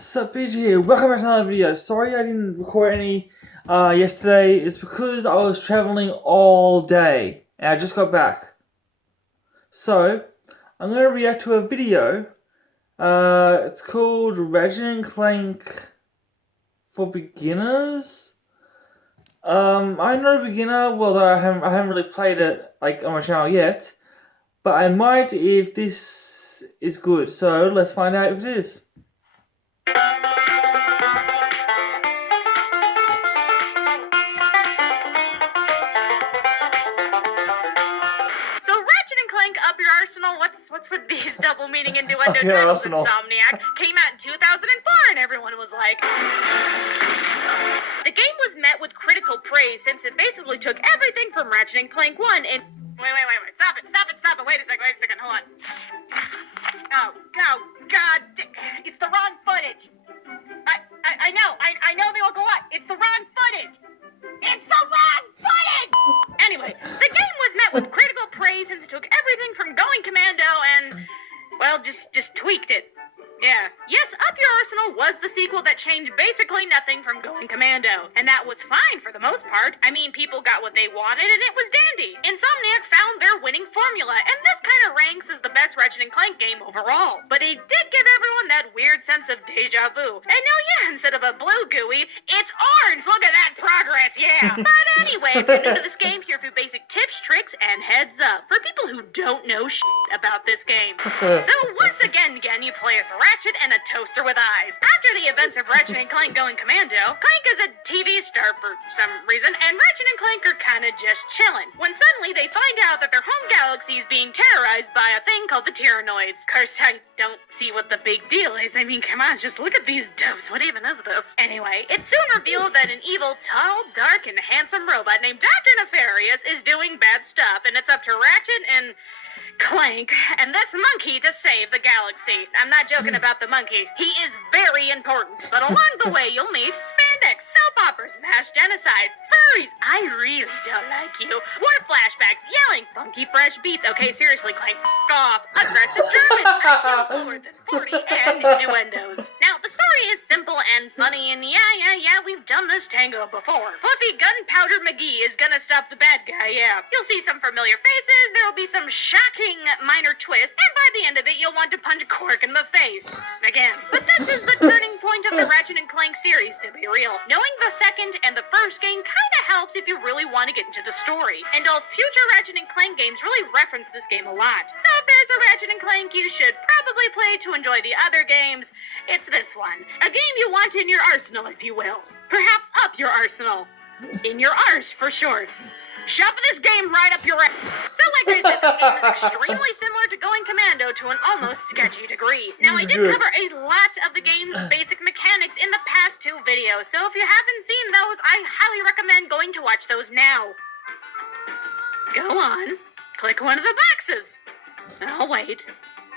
Sup, BG here. Welcome back to another video. Sorry I didn't record any yesterday. It's because I was traveling all day and I just got back. So, I'm going to react to a video. It's called Ratchet and Clank for Beginners. I'm not a beginner, well I haven't really played it like on my channel yet. But I might if this is good. So, let's find out if it is. Up your arsenal. What's with these double meaning innuendo Up your titles? arsenal. Insomniac came out in 2004, and everyone was like. The game was met with critical praise since it basically took everything from Ratchet and Clank 1 and. Wait! Stop it! Wait a second. Hold on. Oh, God! It's the wrong footage. I know they look a lot. It's the wrong footage. It's the wrong footage. Anyway, the game was met with critical praise since it took everything from Going Commando and, well, just tweaked it. Yeah. Yes, Up Your Arsenal was the sequel that changed basically nothing from Going Commando. And that was fine for the most part. I mean, people got what they wanted and it was dandy. Insomniac found their winning formula, and this kind of ranks as the best Ratchet and Clank game overall. But it did give everyone that weird sense of deja vu. And now, yeah, instead of a blue GUI, it's orange! Look at that progress, yeah! But anyway, if you're new to this game, here are a few basic tips, tricks, and heads up for people who don't know about this game. So, once again, you play as a Ratchet and a toaster with eyes. After the events of Ratchet and Clank Going Commando, Clank is a TV star for some reason, and Ratchet and Clank are kinda just chilling. When suddenly they find out that their home galaxy is being terrorized by a thing called the Tyrannoids. Of course, I don't see what the big deal is. I mean, come on, just look at these dopes. What even is this? Anyway, it's soon revealed that an evil, tall, dark, and handsome robot named Dr. Nefarious is doing bad stuff, and it's up to Ratchet and Clank and this monkey to save the galaxy. I'm not joking about the monkey. He is very important. But along the way, you'll meet spandex, soap operas, mass genocide, furries. I really don't like you. War flashbacks, yelling, funky fresh beats. Okay, seriously, Clank, off. Aggressive German. I kill more than 40 and innuendos. Now, the story is simple and funny, and yeah, we've done this tango before. Fluffy Gunpowder McGee is gonna stop the bad guy, yeah. You'll see some familiar faces. There will be some shocking minor twist, and by the end of it, you'll want to punch Cork in the face. Again. But this is the turning point of the Ratchet and Clank series, to be real. Knowing the second and the first game kinda helps if you really want to get into the story. And all future Ratchet and Clank games really reference this game a lot. So if there's a Ratchet and Clank you should probably play to enjoy the other games, it's this one. A game you want in your arsenal, if you will. Perhaps up your arsenal. In your arse, for short. Shove this game right up your ass. So like I said, this game is extremely similar to Going Commando to an almost sketchy degree. Now, I did cover a lot of the game's basic mechanics in the past 2 videos, so if you haven't seen those, I highly recommend going to watch those now. Go on. Click one of the boxes. I'll wait.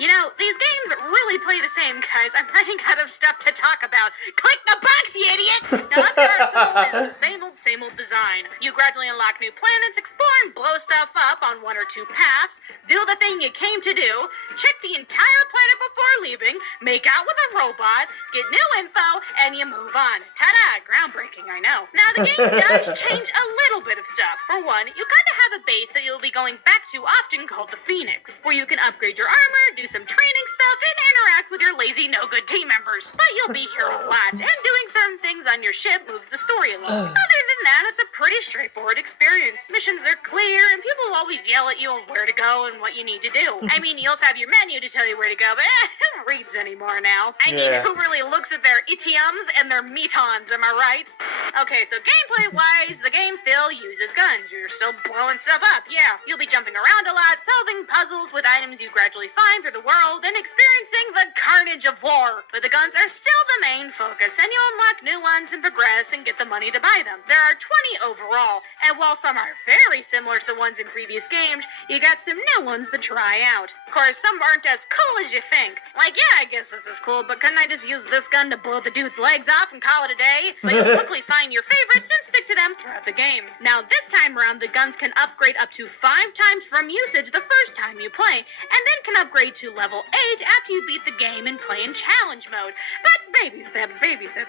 You know, these games really play the same, guys. I'm running out of stuff to talk about. Click the box, you idiot! Now, Up Your Arsenal is the same old design. You gradually unlock new planets, explore and blow stuff up on 1 or 2 paths, do the thing you came to do, check the entire planet before leaving, make out with a robot, get new info, and you move on. Ta-da! Groundbreaking, I know. Now, the game does change a little bit of stuff. For one, you kind of have a base that you'll be going back to often called the Phoenix, where you can upgrade your armor, do some training stuff, and interact with your lazy, no-good team members. But you'll be here a lot, and doing certain things on your ship moves the story along. Other than that, it's a pretty straightforward experience. Missions are clear, and people will always yell at you on where to go and what you need to do. I mean, you also have your menu to tell you where to go, but who reads anymore now? I mean, who really looks at their itiums and their metons, am I right? Okay, so gameplay-wise, the game still uses guns. You're still blowing stuff up, yeah. You'll be jumping around a lot, solving puzzles with items you gradually find through the world, and experiencing the carnage of war. But the guns are still the main focus, and you'll unlock new ones and progress and get the money to buy them. There are are 20 overall, and while some are very similar to the ones in previous games, you got some new ones to try out. Of course, some aren't as cool as you think. Like, yeah, I guess this is cool, but couldn't I just use this gun to blow the dude's legs off and call it a day? But you'll quickly find your favorites and stick to them throughout the game. Now, this time around, the guns can upgrade up to 5 times from usage the first time you play, and then can upgrade to level 8 after you beat the game and play in challenge mode. But baby steps,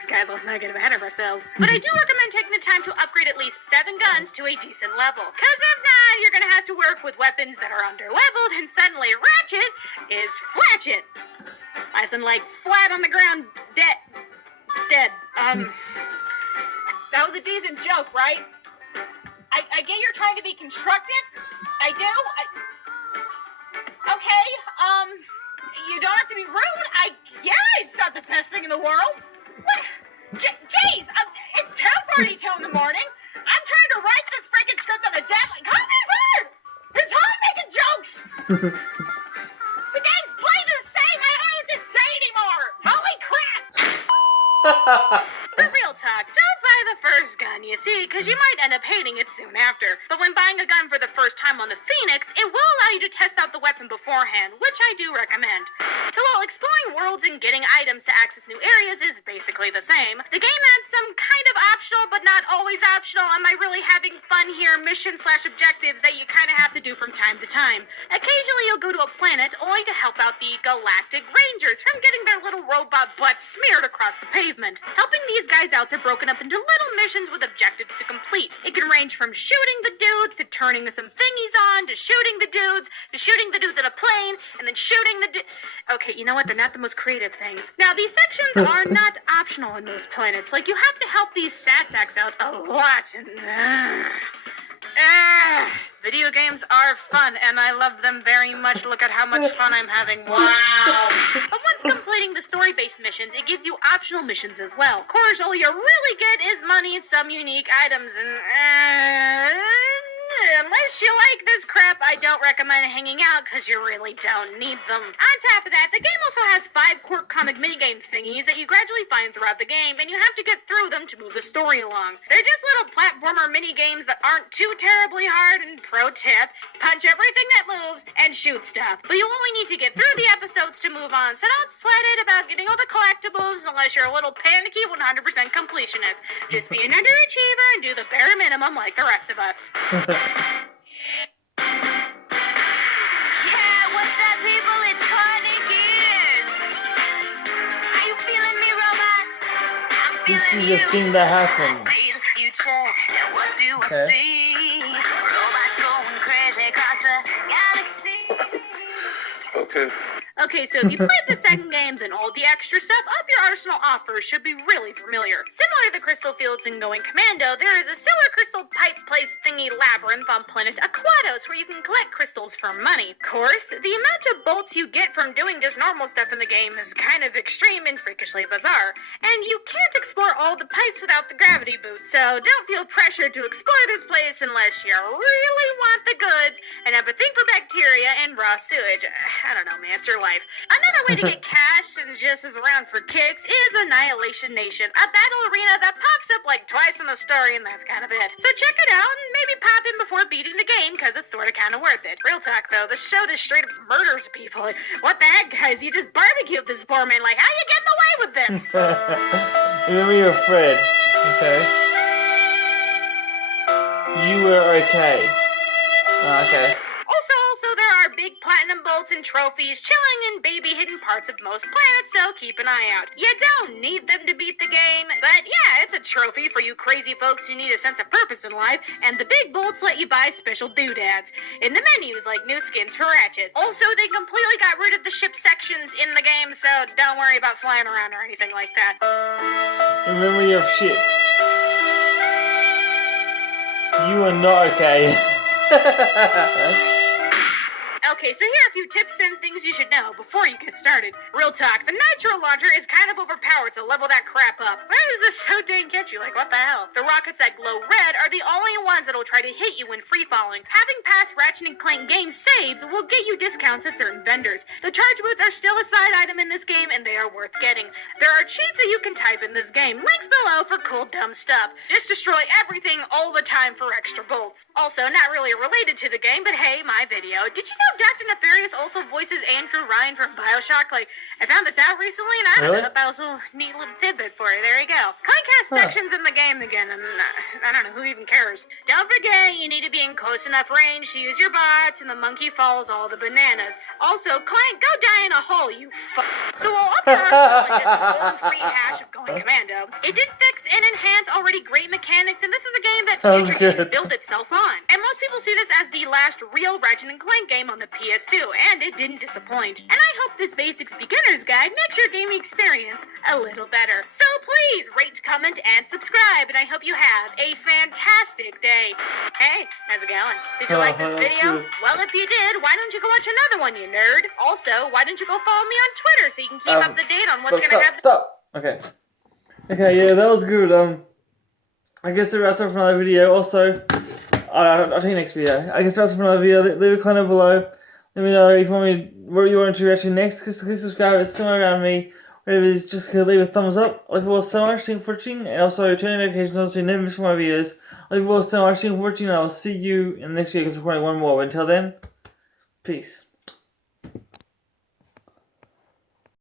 guys, let's not get ahead of ourselves. But I do recommend taking the time to upgrade at least 7 guns to a decent level, cause if not, you're gonna have to work with weapons that are underleveled, and suddenly ratchet is flatchet. As in, like, flat on the ground, dead. That was a decent joke, right? I get you're trying to be constructive. I do. Okay, you don't have to be rude. Yeah, it's not the best thing in the world. What? Jeez, it's 10:42 in the morning. I'm trying to write this freaking script on a deadline. Coffee's hard. It's hard making jokes. The game's played the same. I don't know what to say anymore. Holy crap. But real talk, don't buy the first gun, you see, because you might end up hating it soon after. But when buying a gun for the first time on the Phoenix, it will allow you to test out the weapon beforehand, which I do recommend. So while exploring worlds and getting items to access new areas is basically the same, the game adds some kind of optional, but not always optional, am I really having fun here, mission/objectives that you kind of have to do from time to time. Occasionally you'll go to a planet only to help out the Galactic Rangers from getting their little robot butts smeared across the pavement. Helping these guys out are broken up into little missions with objectives to complete. It can range from shooting the dudes to turning some thingies on to shooting the dudes in a plane and then shooting the Okay, you know what? They're not the most creative things. Now, these sections are not optional in most planets. Like, you have to help these SATACs out a lot. And video games are fun, and I love them very much. Look at how much fun I'm having. Wow! But once completing the story-based missions, it gives you optional missions as well. Of course, all you really get is money and some unique items, and unless you like this crap, I don't recommend hanging out because you really don't need them. On top of that, the game also has 5 core comic minigame thingies that you gradually find throughout the game, and you have to get through them to move the story along. They're just little platformer minigames that aren't too terribly hard, and pro tip, punch everything that moves and shoot stuff. But you only need to get through the episodes to move on, so don't sweat it about getting all the collectibles unless you're a little panicky 100% completionist. Just be an underachiever and do the bare minimum like the rest of us. Yeah, what's up, people? It's Carney Gears. Are you feeling me, robots? I'm feeling This is you. a thing that I happens. see the future, and what do I Okay. see? Robots going crazy across the galaxy. Okay. Okay, so if you played the second game, then all the extra stuff up your arsenal offers should be really familiar. Similar to the crystal fields in Going Commando, there is a sewer crystal pipe place thingy labyrinth on planet Aquatos where you can collect crystals for money. Of course, the amount of bolts you get from doing just normal stuff in the game is kind of extreme and freakishly bizarre. And you can't explore all the pipes without the gravity boot, so don't feel pressured to explore this place unless you really want the goods and have a thing for bacteria and raw sewage. I don't know, man, it's your life. Another way to get cash and just is around for kicks is Annihilation Nation, a battle arena that pops up like twice in the story, and that's kind of it. So check it out and maybe pop in before beating the game, because it's sort of kind of worth it. Real talk though, this show just straight up murders people. What the heck, guys? You just barbecued this poor man. Like, how you getting away with this? Remember your Fred, okay? You were okay. Okay. Also, there are big platinum bolts and trophies chilling in baby hidden parts of most planets, so keep an eye out. You don't need them to beat the game, but yeah, it's a trophy for you crazy folks who need a sense of purpose in life, and the big bolts let you buy special doodads in the menus, like new skins for Ratchet. Also, they completely got rid of the ship sections in the game, so don't worry about flying around or anything like that. Remember your ship. You are not okay. Okay, so here are a few tips and things you should know before you get started. Real talk, the nitro launcher is kind of overpowered, so level that crap up. Why is this so dang catchy? Like, what the hell? The rockets that glow red are the only ones that'll try to hit you when free falling. Having past Ratchet and Clank game saves will get you discounts at certain vendors. The charge boots are still a side item in this game, and they are worth getting. There are cheats that you can type in this game. Links below for cool dumb stuff. Just destroy everything all the time for extra bolts. Also, not really related to the game, but hey, my video. Did you know Dr. Nefarious also voices Andrew Ryan from BioShock? Like, I found this out recently, and I don't know, that was a neat little tidbit for you. There you go. Clank has sections in the game again, and I don't know who even cares. Don't forget, you need to be in close enough range to use your bots, and the monkey follows all the bananas. Also, Clank, go die in a hole, you fuck. So while up your arsenal is just an orange rehash of going commando, it did fix and enhance already great mechanics, and this is a game that future games build itself on. And most people see this as the last real Ratchet and Clank game on the PS2, and it didn't disappoint. And I hope this basics beginner's guide makes your gaming experience a little better. So please rate, comment, and subscribe, and I hope you have a fantastic day. Hey, how's it going? Did you like this video? Good. Well, if you did, why don't you go watch another one, you nerd? Also, why don't you go follow me on Twitter so you can keep up to date on what's gonna happen? Stop. Okay. Okay, yeah, that was good. I guess that's all for another video. Also, I'll tell you next video. I guess that's all for another video. Leave a comment below. Let me know if you want me, what you want to react to next. Click subscribe. It's somewhere around me. Whatever it is, just leave a thumbs up. I love you all so much. Thank you for watching. And also turn notifications on so you never miss my videos. I love you all so much. Thank you for watching. And I'll see you in the next video because we're recording one more. But until then, peace.